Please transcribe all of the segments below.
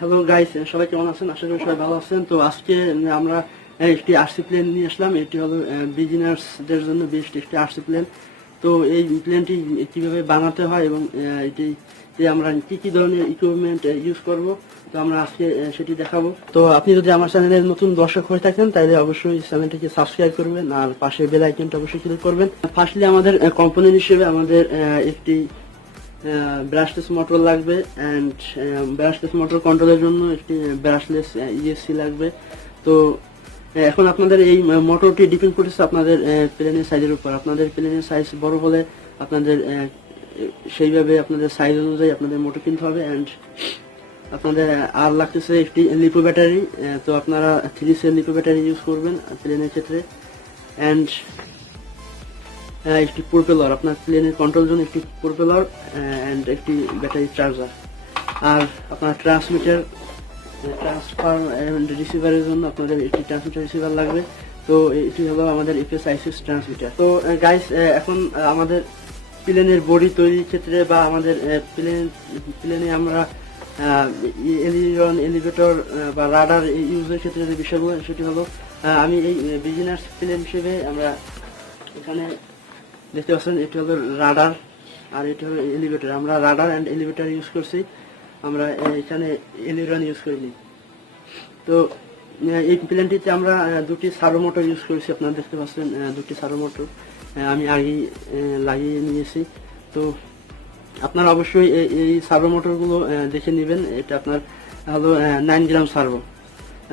Hello guys, সবাই কেমন আছেন? আশা করি সবাই ভালো আছেন। তো আজকে আমরা একটি আরসি প্লেন নিয়ে আসলাম। এটি হলো বিগিনার্সদের জন্য বেস্ট একটি আরসি প্লেন। তো এই প্লেনটি কিভাবে বানাতে হয় এবং এটি আমরা কি কি ধরনের ইকুইপমেন্ট ইউজ করব, তো আমরা আজকে সেটি দেখাবো। তো আপনি যদি আমার চ্যানেলের নতুন দর্শক হয়ে থাকেন তাহলে অবশ্যই চ্যানেলটিকে সাবস্ক্রাইব করবেন আর পাশে বেল আইকনটা অবশ্যই ক্লিক করবেন। ফার্স্টলি আমাদের কম্পোনেন্ট হিসেবে আমাদের একটি ব্রাশলেস মোটর লাগবে, অ্যান্ড ব্রাশলেস মোটর কন্ট্রোলের জন্য একটি ব্রাশলেস ইএসসি লাগবে। তো এখন আপনাদের এই মোটরটি ডিপেন্ড করতেছে আপনাদের প্লেনের সাইজের উপর। আপনাদের প্লেনের সাইজ বড় হলে আপনাদের সেইভাবে আপনাদের সাইজ অনুযায়ী আপনাদের মোটর কিনতে হবে। অ্যান্ড আপনাদের আর লাগতেছে একটি লিপো ব্যাটারি। তো আপনারা 3 সেল লিপো ব্যাটারি ইউজ করবেন প্লেনের ক্ষেত্রে। অ্যান্ড একটি প্রোপেলার, আপনার প্লেনের কন্ট্রোল জন্য একটি প্রোপেলার অ্যান্ড একটি ব্যাটারি চার্জার। আর আপনার ট্রান্সমিটার, ট্রান্সফার অ্যান্ড রিসিভারের জন্য আপনাদের একটি ট্রান্সমিটার রিসিভার লাগবে। তো এটি হলো আমাদের এফএস ট্রান্সমিটার। তো গাইস, এখন আমাদের প্লেনের বডি তৈরির ক্ষেত্রে বা আমাদের প্লেনে আমরা এলিরন, এলিভেটর বা রাডার ইউজের ক্ষেত্রে যে বিষয়গুলো, সেটি হলো আমি এই বিগিনার্স প্লেন হিসেবে আমরা এখানে দেখতে পাচ্ছেন এটি হলো রাডার আর এটি হলো এলিভেটর। আমরা রাডার অ্যান্ড এলিভেটর ইউজ করছি, আমরা এখানে এলিরন ইউজ করিনি। তো এই প্লেনটিতে আমরা দুটি সার্ভো মোটর ইউজ করেছি। আপনারা দেখতে পাচ্ছেন দুটি সার্ভো মোটর আমি আগেই লাগিয়ে নিয়েছি। তো আপনারা অবশ্যই এই সার্ভো মোটরগুলো দেখে নেবেন। এটা আপনার হলো 9 গ্রাম সার্ভো।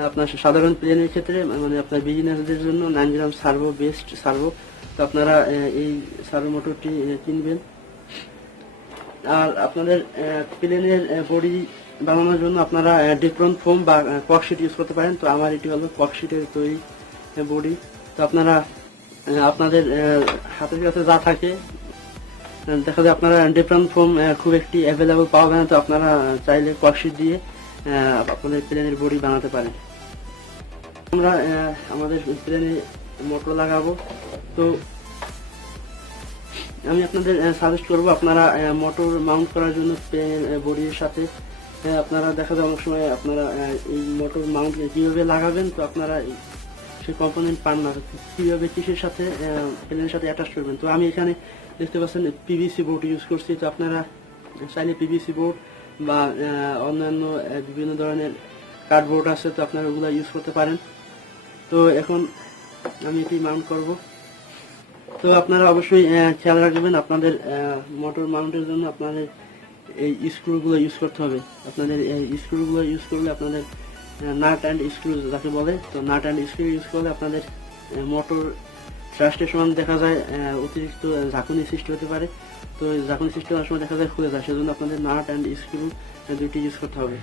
আপনার সাধারণ প্লেনের ক্ষেত্রে মানে আপনার বিগিনারদের জন্য 9 গ্রাম সার্ভো বেস্ট সার্ভো। তো আপনারা এই সার্ভো মোটরটি কিনবেন। আর আপনাদের প্লেনের বডি বানানোর জন্য আপনারা ডিফ্রন ফোম বা ককশিট ইউজ করতে পারেন। তো আমার এটি হলো ককশিটের তৈরি বডি। তো আপনারা আপনাদের হাতের কাছে যা থাকে, দেখা যায় আপনারা ডিফ্রন ফোম খুব একটি অ্যাভেলেবল পাওয়া যায় না, তো আপনারা চাইলে ককশিট দিয়ে আপনাদের প্লেনের বডি বানাতে পারেন। আমরা আমাদের প্লেনে মোটর লাগাবো। তো আমি আপনাদের সাজেস্ট করবো আপনারা মোটর মাউন্ট করার জন্য বডির সাথে আপনারা দেখা যায় অনেক সময় আপনারা এই মোটর মাউন্ট কিভাবে লাগাবেন, তো আপনারা সেই কম্পোনেন্ট পান না, কিভাবে কিসের সাথে প্লেনের সাথে অ্যাটাচ করবেন। তো আমি এখানে দেখতে পাচ্ছেন পিভিসি বোর্ড ইউজ করছি। তো আপনারা চাইলে পিভিসি বোর্ড বা অন্যান্য বিভিন্ন ধরনের কার্ডবোর্ড আছে, তো আপনারা ওগুলো ইউজ করতে পারেন। তো এখন আমি এটি মাউন্ট করব। তো আপনারা অবশ্যই খেয়াল রাখবেন আপনাদের মোটর মাউন্টের জন্য আপনাদের এই স্ক্রুগুলো ইউজ করতে হবে। আপনাদের এই স্ক্রুগুলো ইউজ করলে আপনাদের নাট অ্যান্ড স্ক্রু যাকে বলে, তো নাট অ্যান্ড স্ক্রু ইউজ করলে আপনাদের মোটর থ্রাস্টের সময় দেখা যায় অতিরিক্ত ঝাঁকুনি সৃষ্টি হতে পারে। তো ঝাঁকুনি সৃষ্টি হওয়ার সময় দেখা যায় খুলে যায়, সেজন্য আপনাদের নাট অ্যান্ড স্ক্রু দুইটি ইউজ করতে হবে।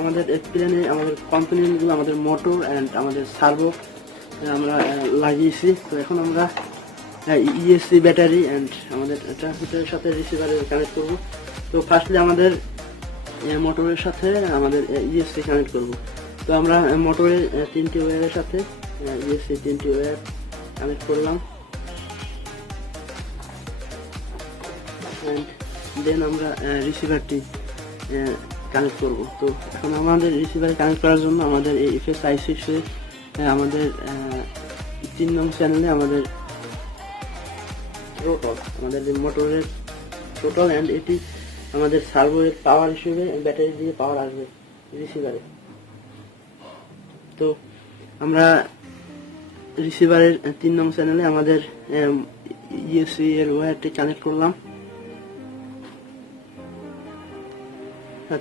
আমাদের প্লেনে আমাদের কম্পোনেন্টগুলো, আমাদের মোটর অ্যান্ড আমাদের সার্ভো আমরা লাগিয়েছি। তো এখন আমরা ইএসসি ব্যাটারি অ্যান্ড আমাদের ট্রান্সমিটারের সাথে রিসিভারে কানেক্ট করব। তো ফার্স্টলি আমাদের মোটরের সাথে আমাদের ইএসসি কানেক্ট করব। তো আমরা মোটরের 3টি ওয়্যারের সাথে ইএসসি 3টি ওয়্যার কানেক্ট করলাম। অ্যান্ড দেন আমরা রিসিভারটি কানেক্ট করব। তো এখন আমাদের রিসিভারে কানেক্ট করার জন্য আমাদের এই এফএস আই6 আমাদের 3 নং চ্যানেলে আমাদের রোটর, আমাদের মোটরের টোটাল, অ্যান্ড এটি আমাদের সার্ভোয়ের পাওয়ার হিসেবে ব্যাটারি দিয়ে পাওয়ার আসবে রিসিভারে। তো আমরা রিসিভারের 3 নং চ্যানেলে আমাদের ইউএসবি এর ওয়্যারটি কানেক্ট করলাম।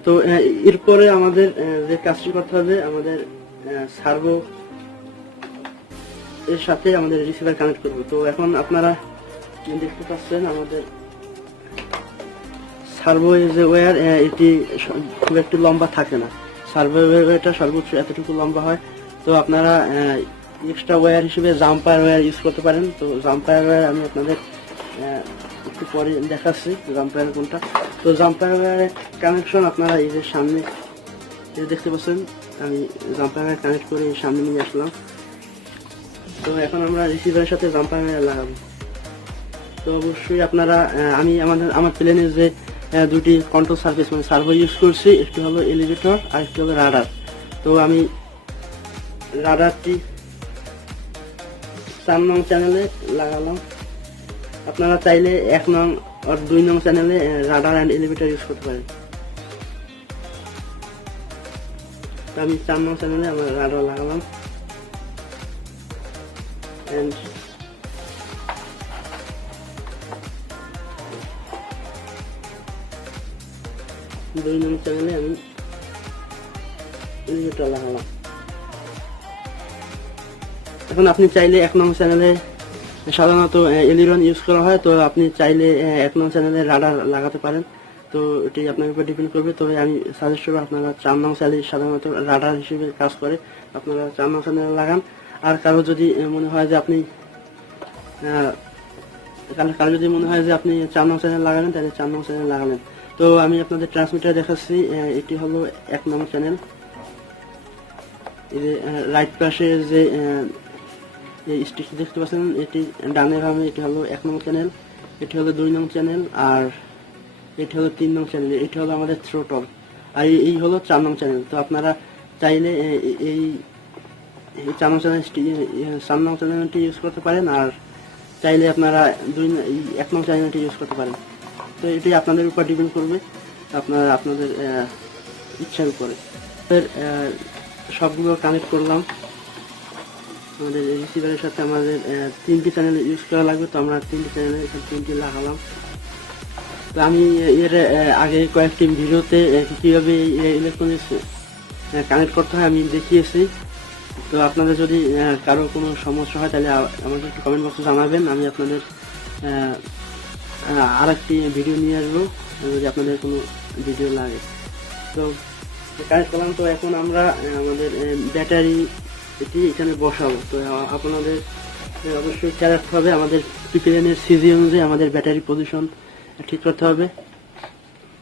তো এরপরে আমাদের যে কাজটি করতে হবে, আমাদের সার্ভো এর সাথে আমাদের রিসিভার কানেক্ট করব। তো এখন আপনারা দেখতে পাচ্ছেন আমাদের সার্ভো যে ওয়্যার, এটি খুব একটু লম্বা থাকে না। সার্ভো ওয়্যারটা সর্বোচ্চ এতটুকু লম্বা হয়। তো আপনারা এক্সট্রা ওয়্যার হিসেবে জাম্পার ওয়্যার ইউজ করতে পারেন। তো জাম্পার ওয়্যার আমি আপনাদের একটু পরে দেখাচ্ছি জাম্পার কোনটা। তো জাম্পার ওয়্যারের কানেকশন আপনারা এই যে সামনে দেখতে পাচ্ছেন, আমি জাম্পার ওয়্যার কানেক্ট করে সামনে নিয়ে আসলাম। তো এখন আমরা রিসিভারের সাথে জাম্পার ওয়্যার লাগাবো। তো অবশ্যই আপনারা আমার প্লেনের যে দুটি কন্ট্রোল সার্ফেস মানে সার্ভো ইউজ করছি, একটি হলো এলিভেটর আর একটি হলো রাডার। তো আমি রাডারটি 4 নং চ্যানেলে লাগালাম। আপনারা চাইলে 1 নং আর 2 নং চ্যানেলে রাডার অ্যান্ড এলিভেটর ইউজ করতে পারেন। তো আমি 4 নং চ্যানেলে আমার রাডার লাগালাম এন্ড 2 নং চ্যানেলে আমি এলিভেটর লাগালাম। এখন আপনি চাইলে 1 নং চ্যানেলে সাধারণত এলিরন ইউজ করা হয়, তো আপনি চাইলে 1 নং চ্যানেলে রাডার লাগাতে পারেন। তো এটি আপনার উপর ডিপেন্ড করবে। তবে আমি সাজেস্ট করবো আপনারা 4 নং চ্যানেল সাধারণত রাডার হিসেবে কাজ করে, আপনারা 4 নং চ্যানেলে লাগান। আর কারো যদি মনে হয় যে আপনি 4 নং চ্যানেল লাগাবেন, তাহলে 4 নং চ্যানেল লাগাবেন। তো আমি আপনাদের ট্রান্সমিটার দেখাচ্ছি। এটি হলো 1 নং চ্যানেল। এই যে রাইট পাশে যে স্টিক দেখতে পাচ্ছেন, এটি ডানে বামে, এটি হলো 1 নং চ্যানেল, এটি হলো 2 নং চ্যানেল, আর এটি হলো 3 নং চ্যানেল। এটি হলো আমাদের থ্রোটল, আর এই হলো 4 নং চ্যানেল। তো আপনারা চাইলে এই 4 নং চ্যানেলটি ইউজ করতে পারেন, আর চাইলে আপনারা 1 নং চ্যানেলটি ইউজ করতে পারেন। তো এটি আপনাদের উপর ডিপেন্ড করবে, আপনাদের ইচ্ছার উপরে। সবগুলো কানেক্ট করলাম। আমাদের রিসিভারের সাথে আমাদের 3টি চ্যানেল ইউজ করা লাগবে। তো আমরা 3টি চ্যানেলে 3টি লাগালাম। তো আমি এর আগে কয়েকটি ভিডিওতে কীভাবে ইলেকট্রনিক্স কানেক্ট করতে হয় আমি দেখিয়েছি। তো আপনাদের যদি কারো কোনো সমস্যা হয়, তাহলে আমাকে একটু কমেন্ট বক্সে জানাবেন। আমি আপনাদের আরেকটি ভিডিও নিয়ে আসবো যদি আপনাদের কোনো ভিডিও লাগে। তো কানেক্ট করলাম। তো এখন আমরা আমাদের ব্যাটারি এটি এখানে বসাবো। তো আপনাদের অবশ্যই খেয়াল রাখতে হবে, আমাদের প্লেনের সিজি অনুযায়ী আমাদের ব্যাটারি পজিশন ঠিক করতে হবে।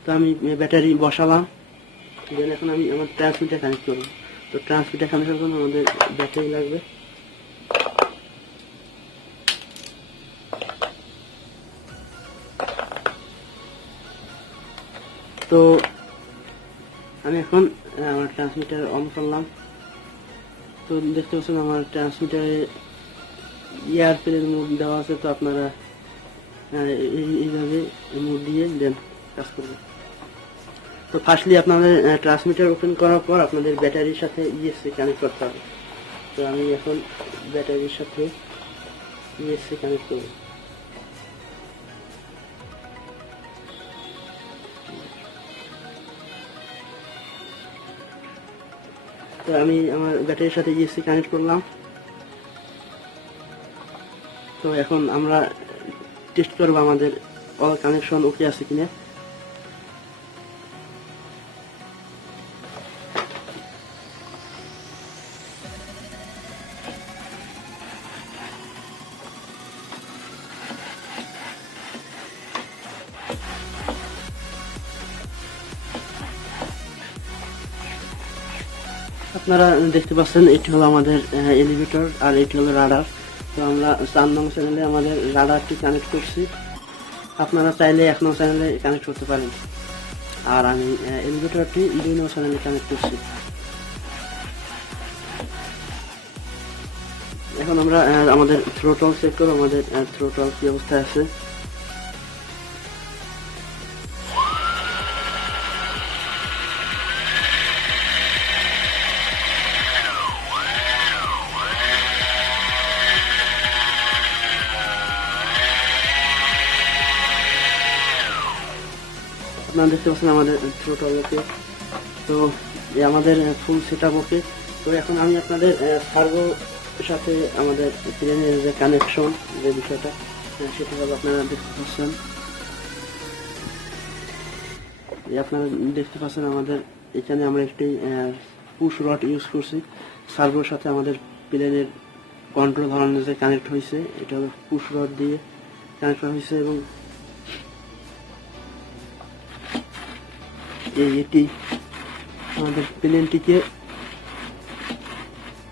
তো আমি ব্যাটারি বসালাম, দেন এখন আমি আমার ট্রান্সমিটার কানেক্ট করবো। তো ট্রান্সমিটার কানেক্ট করার জন্য আমাদের ব্যাটারি লাগবে। তো আমি এখন আমার ট্রান্সমিটার অন করলাম। তো দেখতে পাচ্ছেন আমার ট্রান্সমিটারে এয়ারপ্লেন মোড দেওয়া আছে। তো আপনারা এইভাবে মোড দিয়ে দেন কাজ করবে। তো ফার্স্টলি আপনাদের ট্রান্সমিটার ওপেন করার পর আপনাদের ব্যাটারির সাথে ইউএসবি কানেক্ট করতে হবে। তো আমি এখন ব্যাটারির সাথে ইউএসবি কানেক্ট করব। তো আমি আমার ব্যাটারির সাথে ইউএসবি কানেক্ট করলাম। তো এখন আমরা টেস্ট করবো আমাদের অল কানেকশন ওকে আছে কিনা। আপনারা দেখতে পাচ্ছেন এটি হলো আমাদের এলিভেটর আর এটি হলো রাডার। তো আমরা 4 নং চ্যানেলে আমাদের রাডারটি কানেক্ট করছি। আপনারা চাইলে 1 নং চ্যানেলে কানেক্ট করতে পারেন, আর আমি এলিভেটরটি 2 নং চ্যানেলে কানেক্ট করছি। এখন আমরা আমাদের থ্রোটল চেক করব, আমাদের থ্রোটল কি অবস্থায় আছে। আপনারা দেখতে পাচ্ছেন আমাদের থ্রোটল ওকে। তো এই আমাদের ফুল সেটআপ ওকে। তো এখন আমি আপনাদের সার্ভো সাথে আমাদের প্লেনের যে কানেকশন যে বিষয়টা সেটা হলো আপনারা দেখতে পাচ্ছেন। আপনারা দেখতে পাচ্ছেন আমাদের এখানে আমরা একটি পুশ রড ইউজ করছি সার্ভোর সাথে আমাদের প্লেনের কন্ট্রোল হর্ন যে কানেক্ট হয়েছে এটা হলো পুশ রড দিয়ে কানেক্ট হয়েছে এবং এটি আমাদের প্লেনটিকে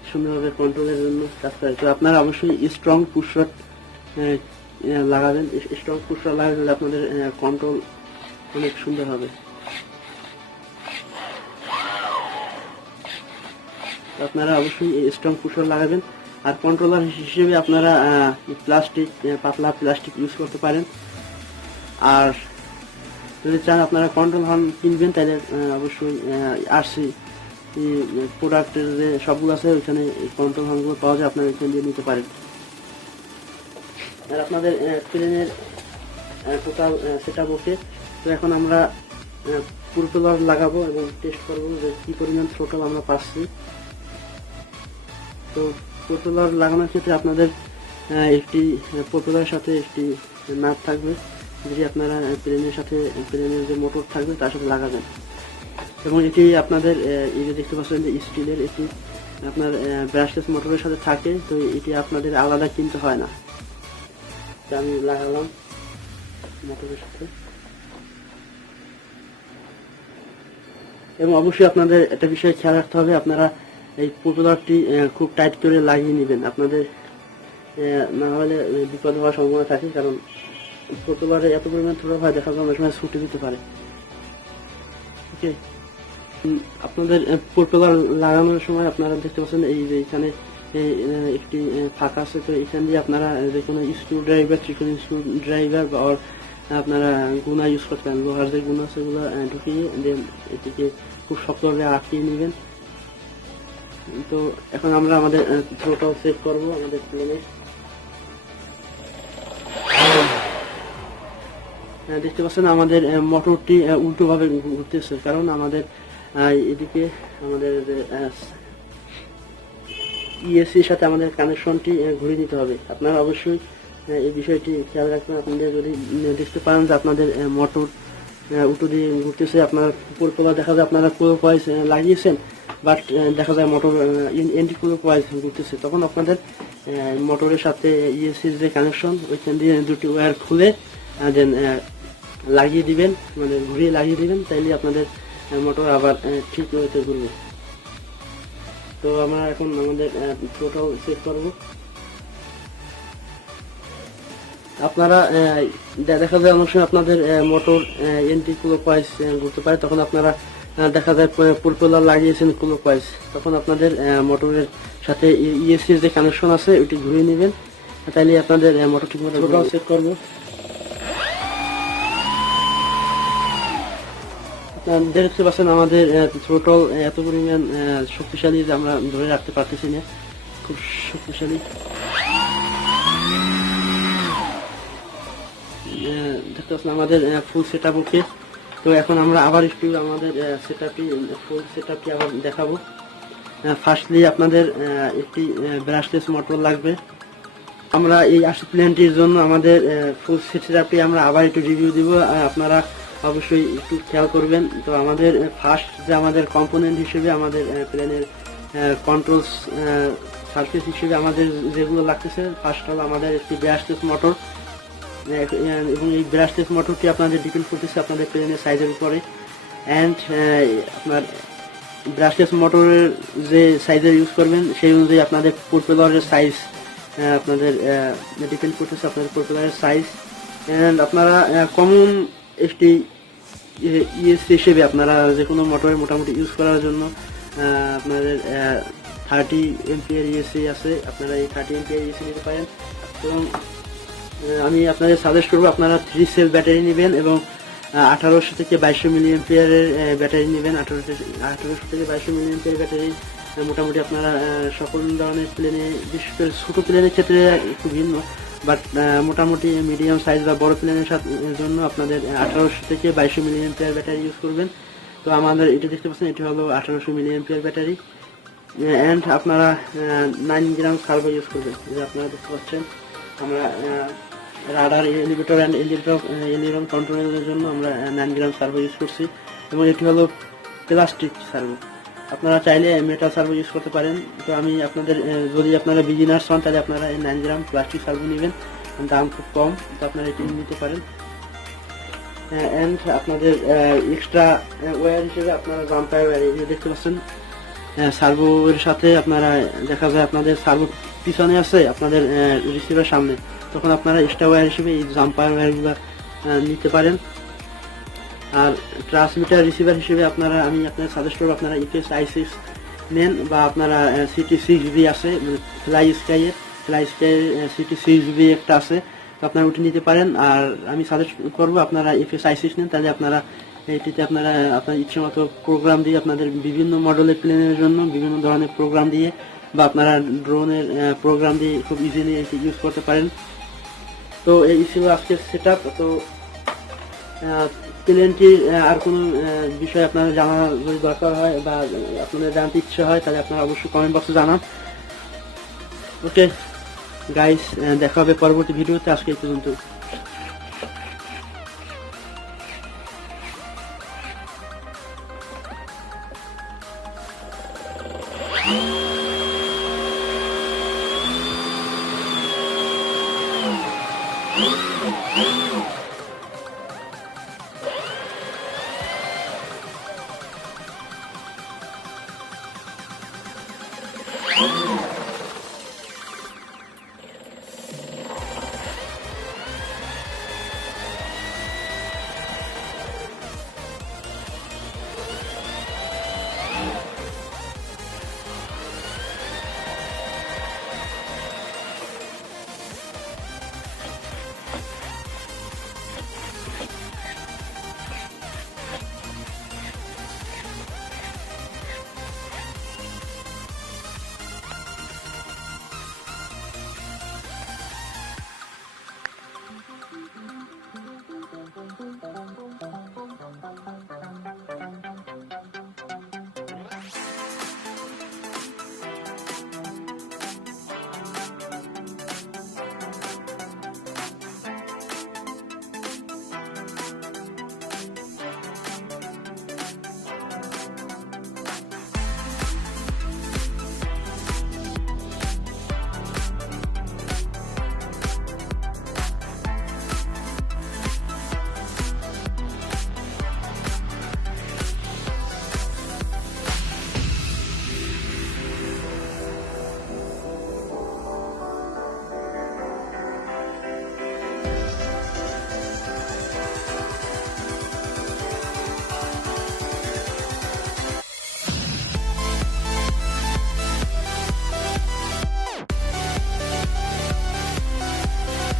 সুন্দরভাবে কন্ট্রোলের জন্য কাজ করে। তো আপনারা অবশ্যই স্ট্রং পুশ রড লাগাবেন। স্ট্রং পুশ রড লাগালে আপনাদের কন্ট্রোল অনেক সুন্দর হবে। আপনারা অবশ্যই স্ট্রং পুশ রড লাগাবেন। আর কন্ট্রোলার হিসেবে আপনারা প্লাস্টিক পাতলা প্লাস্টিক ইউজ করতে পারেন। আর যদি চান আপনারা কন্ট্রোল হর্ন কিনবেন তাহলে অবশ্যই আরসি প্রোডাক্টের যে সবগুলো আছে ওইখানে কন্ট্রোল হর্নগুলো পাওয়া যায়, আপনারা ওইখান দিয়ে নিতে পারেন। আর আপনাদের প্লেনের টোটাল সেটআপ ওকে। তো এখন আমরা প্রোপেলার লাগাবো এবং টেস্ট করবো যে কি পরিমাণ থ্রোটল আমরা পাচ্ছি। তো প্রোপেলার লাগানোর ক্ষেত্রে আপনাদের একটি প্রোপেলারের সাথে একটি নাট থাকবে, যেটি আপনারা প্লেনের সাথে প্লেনের যে মোটর থাকবে তার সাথে লাগাবেন। এবং এটি আপনাদের এই যে দেখতে পাচ্ছেন যে স্টিলের, এটি আপনার ব্রাশলেস মোটরের সাথে থাকে। তো এটি আপনাদের আলাদা কিনতে হয় না। তো আমি লাগালাম মোটরের সাথে। এবং অবশ্যই আপনাদের একটা বিষয় খেয়াল রাখতে হবে, আপনারা এই প্রোপেলারটি খুব টাইট করে লাগিয়ে নেবেন, আপনাদের না হলে বিপদ হওয়ার সম্ভাবনা থাকে। কারণ প্রোপেলারে এত পরিমাণ থ্রোটল হয়, দেখা যায় অনেক সময় ছুটে দিতে পারে। ওকে, আপনাদের প্রোপেলার লাগানোর সময় আপনারা দেখতে পাচ্ছেন এই যে এখানে একটি ফাঁকা আছে। তো এখান দিয়ে আপনারা যে কোনো স্ক্রু ড্রাইভার, ত্রিকোণ স্ক্রু ড্রাইভার বা আপনারা গুনা ইউজ করতে পারেন, লোহার যে গুনা সেগুলো ঢুকিয়ে দেন এটিকে খুব শক্তভাবে আটকিয়ে নেবেন। তো এখন আমরা আমাদের থ্রোটল সেট করবো আমাদের প্লেনে। দেখতে পাচ্ছেন আমাদের মোটরটি উল্টো ভাবে ঘুরতেছে, কারণ আমাদের এদিকে আমাদের ইএসসির সাথে আমাদের কানেকশনটি ঘুরিয়ে নিতে হবে। আপনারা অবশ্যই এই বিষয়টি খেয়াল রাখবেন। আপনাদের যদি দেখতে পারেন যে আপনাদের মোটর উল্টো দিয়ে ঘুরতেছে, আপনার প্রোপেলার দেখা যায় আপনারা ক্লোকওয়াইজ লাগিয়েছেন, বাট দেখা যায় মোটর এন্টি ক্লোকওয়াইজ ঘুরতেছে, তখন আপনাদের মোটরের সাথে ইএসসির যে কানেকশন ওইখান দিয়ে দুটি ওয়্যার খুলে দেন লাগিয়ে দিবেন, মানে ঘুরিয়ে লাগিয়ে দিবেন, তাইলে আপনাদের মোটর আবার ঠিক হতে ঘুরবে। তো আমরা এখন আমাদের থ্রোটল সেট করব। আপনারা দেখা যায় অনেক সময় আপনাদের মোটর এন্টি ক্লোকওয়াইজ ঘুরতে পারে, তখন আপনারা দেখা যায় প্রোপেলার লাগিয়েছেন ক্লোকওয়াইজ, তখন আপনাদের মোটরের সাথে ইএসসির যে কানেকশন আছে ওইটি ঘুরিয়ে নেবেন, তাইলে আপনাদের মোটর ঠিক মতো থ্রোটল সেট করবো। দেখতে পাচ্ছেন আমাদের থ্রোটল এত পরিমাণ শক্তিশালী যে আমরা ধরে রাখতে পারতেছি না, খুব শক্তিশালী। দেখতে পাচ্ছেন আমাদের ফুল সেটআপ ওকে। তো এখন আমরা আবার একটু আমাদের ফুল সেটআপটি আবার দেখাবো। ফার্স্টলি আপনাদের একটি ব্রাশলেস মোটর লাগবে। আমরা এই আশি প্লেনটির জন্য আমাদের ফুল সেটআপটি আমরা আবার একটু রিভিউ দিব, আপনারা অবশ্যই একটু খেয়াল করবেন। তো আমাদের ফার্স্ট যে আমাদের কম্পোনেন্ট হিসেবে আমাদের প্লেনের কন্ট্রোল সার্ফেস হিসেবে আমাদের যেগুলো লাগতেছে, ফার্স্ট হলো আমাদের একটি ব্রাশলেস মোটর, এবং এই ব্রাশলেস মোটরটি আপনাদের ডিপেন্ড করতেছে আপনাদের প্লেনের সাইজের উপরে। অ্যান্ড আপনার ব্রাশলেস মোটরের যে সাইজের ইউজ করবেন সেই অনুযায়ী আপনাদের প্রোপেলারের সাইজ আপনাদের ডিপেন্ড করতেছে, আপনাদের প্রোপেলারের সাইজ। অ্যান্ড আপনারা কমন একটি ইএসসি হিসেবে আপনারা যে কোনো মোটরে মোটামুটি ইউজ করার জন্য আপনাদের 30 এমপিআর ইএসসি আছে, আপনারা এই 30 এমপিআর ইএসসি নিতে পারেন। এবং আমি আপনাদের সাজেস্ট করবো আপনারা 3 সেল ব্যাটারি নেবেন এবং 1800 থেকে 2200 মিলি এমপিআরের ব্যাটারি নেবেন। 1800 থেকে 2200 মিলি এমপিআর ব্যাটারি মোটামুটি আপনারা সকল ধরনের প্লেনে, বিশেষ করে ছোটো প্লেনের ক্ষেত্রে একটু ভিন্ন, বাট মোটামুটি মিডিয়াম সাইজ বা বড় প্লেনের সাথে জন্য আপনাদের 1800 থেকে 2200 মিলি এম্পিয়ার ব্যাটারি ইউজ করবেন। তো আমাদের এটা দেখতে পাচ্ছেন, এটি হলো 1800 মিলি এম্পিয়ার ব্যাটারি অ্যান্ড আপনারা 9 গ্রাম সার্ভো ইউজ করবেন। যে আপনারা দেখতে পাচ্ছেন আমরা রাডার, এলিভেটর অ্যান্ড এলিভেটর কন্ট্রোলের জন্য আমরা 9 গ্রাম সার্ভো ইউজ করছি এবং এটি হলো প্লাস্টিক সার্ভো। আপনারা চাইলে মেটাল সার্ভো ইউজ করতে পারেন। তো আমি আপনাদের যদি আপনারা বিগিনার্স হন তাহলে আপনারা এই 9 গ্রাম প্লাস্টিক সার্ভো নেবেন, দাম খুব কম, তো আপনারা এটি নিতে পারেন। অ্যান্ড আপনাদের এক্সট্রা ওয়্যার হিসেবে আপনারা জাম্পার ওয়্যার দেখতে পাচ্ছেন সার্ভোর সাথে আপনারা দেখা যায় আপনাদের সার্ভো পিছনে আছে আপনাদের রিসিভার সামনে, তখন আপনারা এক্সট্রা ওয়্যার হিসেবে এই জাম্পার ওয়্যারগুলো নিতে পারেন। আর ট্রান্সমিটার রিসিভার হিসেবে আপনারা আমি আপনার সাজেস্ট করবো আপনারা ইপিএস i6 নেন বা আপনারা CT6B আছে ফ্লাই স্কাইয়ের CT6B একটা আছে, তো আপনারা ওটি নিতে পারেন। আর আমি সাজেস্ট করবো আপনারা ইপিএস i6 নেন, তাহলে আপনারা এটিতে আপনারা আপনার ইচ্ছে মতো প্রোগ্রাম দিয়ে আপনাদের বিভিন্ন মডেলের প্লেনের জন্য বিভিন্ন ধরনের প্রোগ্রাম দিয়ে বা আপনারা ড্রোনের প্রোগ্রাম দিয়ে খুব ইজিলি এটি ইউজ করতে পারেন। তো এই ছিল আজকের সেট আপ। তো প্লেনটির আর কোনো বিষয় আপনারা জানা যদি দরকার হয় বা আপনাদের জানতে ইচ্ছে হয় তাহলে আপনারা অবশ্যই কমেন্ট বক্সে জানান। ওকে গাইস, দেখা হবে পরবর্তী ভিডিওতে। আজকে এই পর্যন্ত।